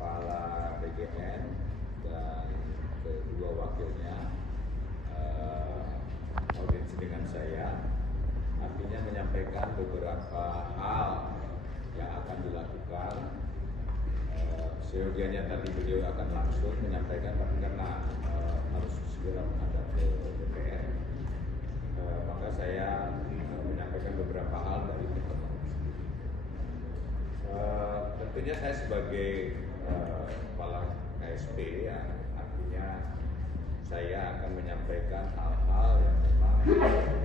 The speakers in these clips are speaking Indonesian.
Kepala BGN dan kedua wakilnya audiensi dengan saya, artinya menyampaikan beberapa hal yang akan dilakukan. Seyogianya tadi beliau akan langsung menyampaikan, tapi karena harus segera menghadap ke DPR, maka saya menyampaikan beberapa hal dari pertemuan tersebut. Tentunya saya sebagai kepala KSP, ya, artinya saya akan menyampaikan hal-hal yang memang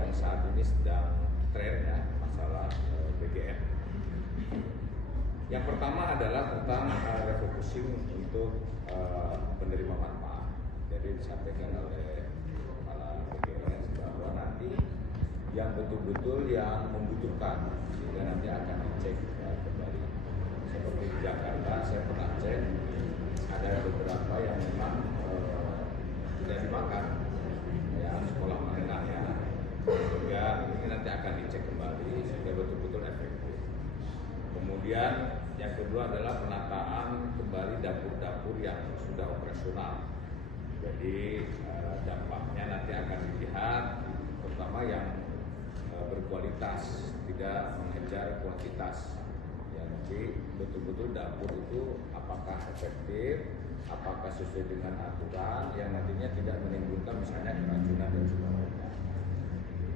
yang saat ini sedang tren, ya, masalah BGN. Yang pertama adalah tentang refocusing untuk penerima manfaat. Jadi disampaikan oleh kepala BGN bahwa nanti yang betul-betul yang membutuhkan, sehingga nanti akan dicek kembali. Seperti di Jakarta, saya pernah cek ada beberapa yang memang tidak dimakan, ya, sekolah menengah, ya, sehingga ini nanti akan dicek kembali sehingga betul-betul efektif. Kemudian yang kedua adalah penataan kembali dapur-dapur yang sudah operasional. Jadi dampaknya nanti akan dilihat, terutama yang berkualitas, tidak mengejar kuantitas. Ya, nanti betul-betul dapur itu apakah efektif, apakah sesuai dengan aturan yang nantinya tidak menimbulkan misalnya keracunan dan sebagainya.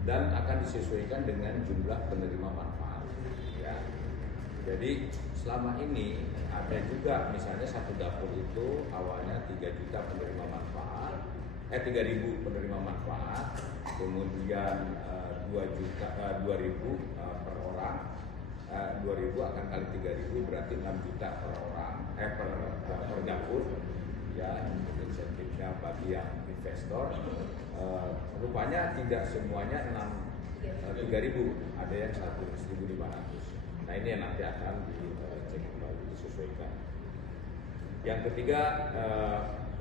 Dan akan disesuaikan dengan jumlah penerima manfaat. Ya. Jadi selama ini ada juga misalnya satu dapur itu awalnya 3 juta penerima manfaat, 3.000 penerima manfaat, kemudian 2.000 per orang, 2.000 akan kali 3.000 berarti 6 juta per orang, per dapur, ya, insentifnya bagi yang investor. Rupanya tidak semuanya 3.000, ada yang 1.500. Nah, ini yang nanti akan dicek kembali, disesuaikan. Yang ketiga,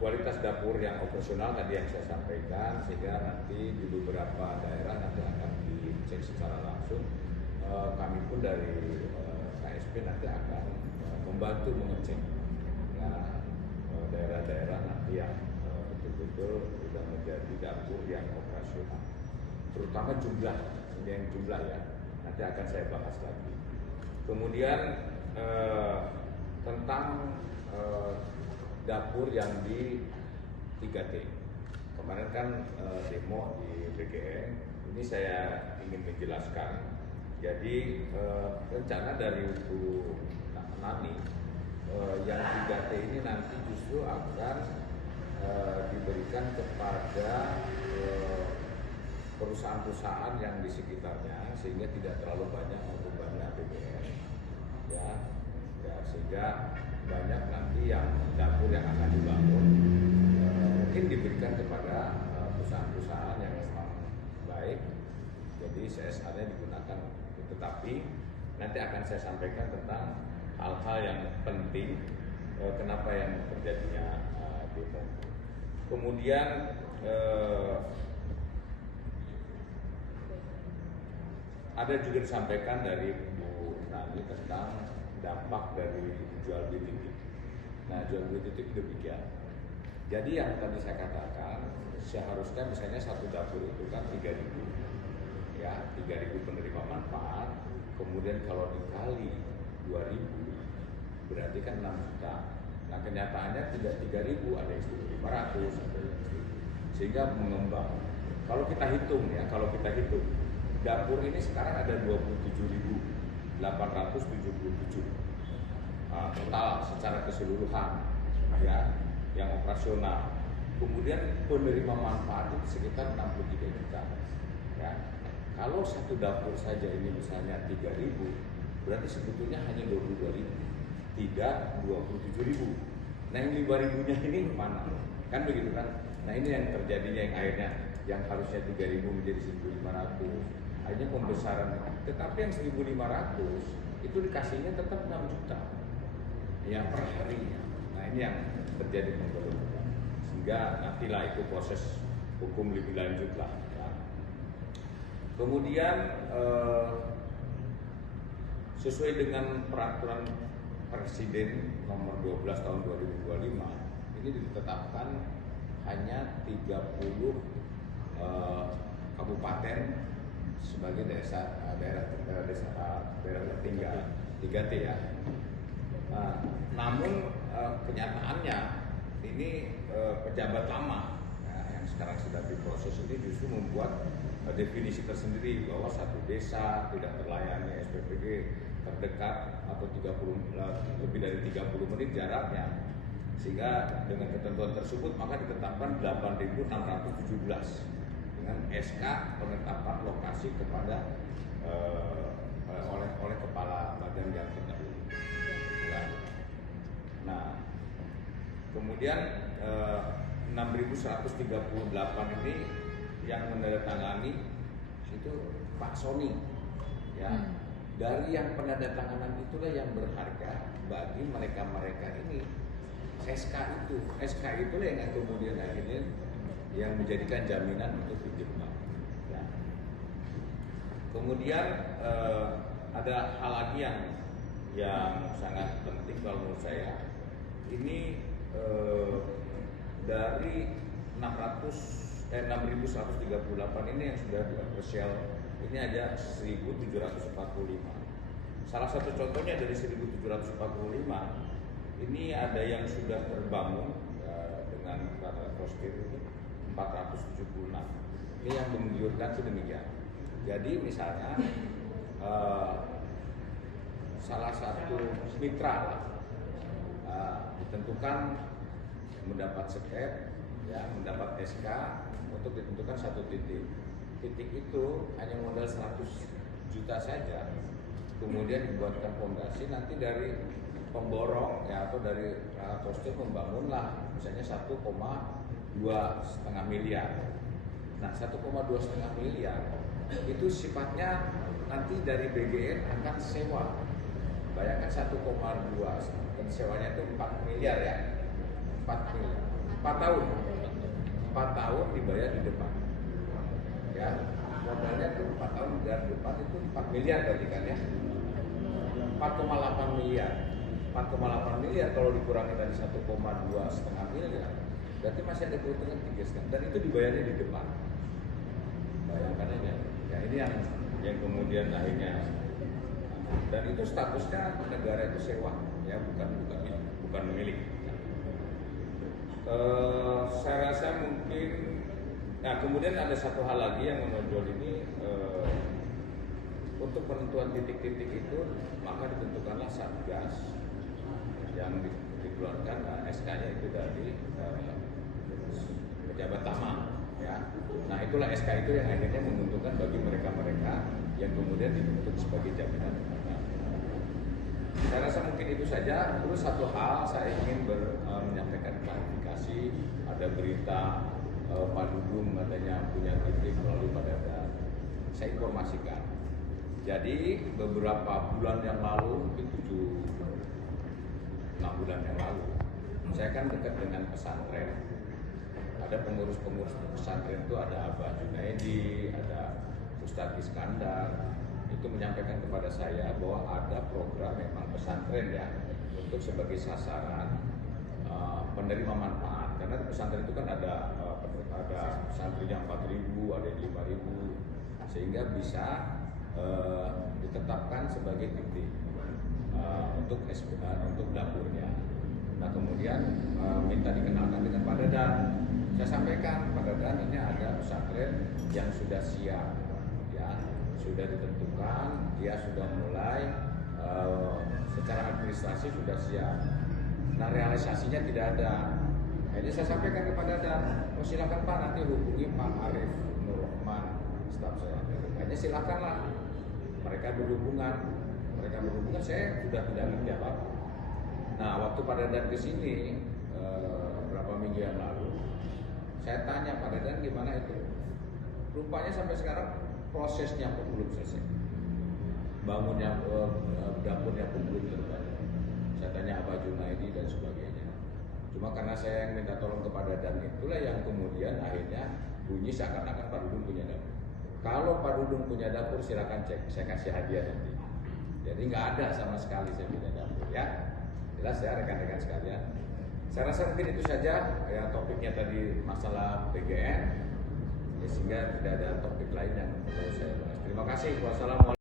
kualitas dapur yang operasional tadi yang saya sampaikan, sehingga nanti di beberapa daerah nanti akan dicek secara langsung. Kami pun dari KSP nanti akan membantu mengecek, ya, daerah-daerah nanti yang betul-betul sudah menjadi dapur yang operasional, terutama jumlah, ini yang jumlah, ya, nanti akan saya bahas lagi. Kemudian tentang dapur yang di 3T. Kemarin kan demo di BGN, ini saya ingin menjelaskan. Jadi rencana dari Bu Nani yang 3T ini nanti justru akan diberikan kepada perusahaan-perusahaan yang di sekitarnya, sehingga tidak terlalu banyak membebani APBN, ya, sehingga banyak nanti yang dapur yang akan dibangun mungkin diberikan kepada perusahaan-perusahaan yang memang baik, jadi CSR-nya digunakan. Tetapi nanti akan saya sampaikan tentang hal-hal yang penting kenapa yang terjadinya demo. Kemudian ada juga disampaikan dari Bu Nani tentang dampak dari jual beli titik. Nah, jual beli titik demikian. Jadi yang tadi saya katakan, seharusnya misalnya satu dapur itu kan 3.000, ya, 3.000 penerima manfaat. Kemudian kalau dikali 2.000 berarti kan 6 juta. Nah, kenyataannya tidak 3.000, ada yang 1.500, ada yang 1.000. Sehingga mengembang. Kalau kita hitung, ya, dapur ini sekarang ada 27.877 total secara keseluruhan, ya, yang operasional. Kemudian penerima manfaat itu sekitar 63 juta, ya. Kalau satu dapur saja ini misalnya 3.000, berarti sebetulnya hanya 22.000, tidak 27.000. Nah, yang 5.000-nya ini mana? Kan begitu kan? Nah, ini yang terjadinya, yang akhirnya yang harusnya 3.000 menjadi 1.500. Akhirnya pembesaran, tetapi yang 1.500 itu dikasihnya tetap 6 juta, ya, per harinya. Nah, ini yang terjadi penggelembungan, sehingga nantilah itu proses hukum lebih lanjut lah, ya. Kemudian sesuai dengan peraturan Presiden nomor 12 tahun 2025 ini ditetapkan hanya 30 kabupaten sebagai daerah tertinggal 3T ya. Namun kenyataannya ini pejabat lama yang sekarang sedang diproses ini justru membuat definisi tersendiri bahwa satu desa tidak terlayani SPPG terdekat atau lebih dari 30 menit jaraknya, sehingga dengan ketentuan tersebut maka ditetapkan 8.617 dengan SK penetapan lokasi kepada oleh kepala badan yang terdahulu. Nah, kemudian 6.138 ini yang menandatangani itu Pak Sony ya. Dari yang penandatanganan itulah yang berharga bagi mereka ini. SK itulah yang kemudian akhirnya yang menjadikan jaminan untuk diterima. Ya. Kemudian ada hal lagi yang sangat penting kalau menurut saya. Ini dari 6.138 ini yang sudah diapresial ini ada 1.745. Salah satu contohnya dari 1.745 ini ada yang sudah terbangun dengan rata postir itu 476. Ini yang menggiurkan sedemikian. Jadi misalnya salah satu mitra ditentukan mendapat skep, ya, mendapat SK untuk ditentukan satu titik. Titik itu hanya modal 100 juta saja. Kemudian dibuatkan fondasi, nanti dari pemborong ya atau dari postur membangunlah misalnya 1,2,5 miliar. Nah 1,2,5 miliar itu sifatnya nanti dari BGN akan sewa. Bayangkan 1,2 dan sewanya itu 4 miliar ya. 4 miliar. 4 tahun. 4 tahun dibayar di depan. Ya, modalnya itu 4 tahun dari depan itu 4 miliar berarti kan ya. 4,8 miliar. 4,8 miliar kalau dikurangi dari 1,2,5 miliar, berarti masih ada keuntungan 3,5 dan itu dibayarnya di depan. Bayangkan aja. Ya ini yang kemudian akhirnya dan itu statusnya negara itu sewa ya bukan milik. Saya rasa mungkin kemudian ada satu hal lagi yang menonjol ini untuk penentuan titik-titik itu maka ditentukanlah satgas yang dikeluarkan SK-nya itu dari pejabat lama ya. Nah itulah SK itu yang akhirnya menentukan bagi mereka yang kemudian dibentuk sebagai jaminan. Saya rasa mungkin itu saja. Terus satu hal saya ingin menyampaikan klarifikasi. Ada berita Pak Dudung katanya punya titik melalui Pak Dadan. Saya informasikan. Jadi beberapa bulan yang lalu, mungkin 6 bulan yang lalu, saya kan dekat dengan pesantren. Ada pengurus-pengurus pesantren itu ada Abah Junaidi, ada Ustadz Iskandar. Itu menyampaikan kepada saya bahwa ada program memang pesantren ya untuk sebagai sasaran penerima manfaat. Karena pesantren itu kan ada santri yang 4.000, ada yang 5.000, sehingga bisa ditetapkan sebagai titik untuk dapurnya. Nah kemudian minta dikenalkan dengan Pak Dadan. Saya sampaikan Pak Dadan ini ada pesantren yang sudah siap, ya sudah ditentukan, dia sudah mulai secara administrasi sudah siap. Nah realisasinya tidak ada. Jadi saya sampaikan kepada Dadan, silakan Pak nanti hubungi Pak Arif Nur Rahman, staf saya. Hanya silakanlah mereka berhubungan, saya sudah tidak ngerti apa-apa. Nah waktu Pak Dadan kesini beberapa minggu yang lalu, saya tanya Pak Dadan gimana itu. Rupanya sampai sekarang prosesnya pun belum selesai, bangunnya dapurnya pun belum terbangun. Saya tanya Abah Junaidi dan sebagainya. Cuma karena saya yang minta tolong kepada Dadan itulah yang kemudian akhirnya bunyi seakan-akan Pak Dudung punya dapur. Kalau Pak Dudung punya dapur silakan cek, saya kasih hadiah nanti. Jadi nggak ada sama sekali saya punya dapur ya. Jelas ya rekan-rekan sekalian. Saya rasa mungkin itu saja yang topiknya tadi masalah PGN, sehingga tidak ada topik lain yang perlu saya bahas. Terima kasih. Wassalamualaikum.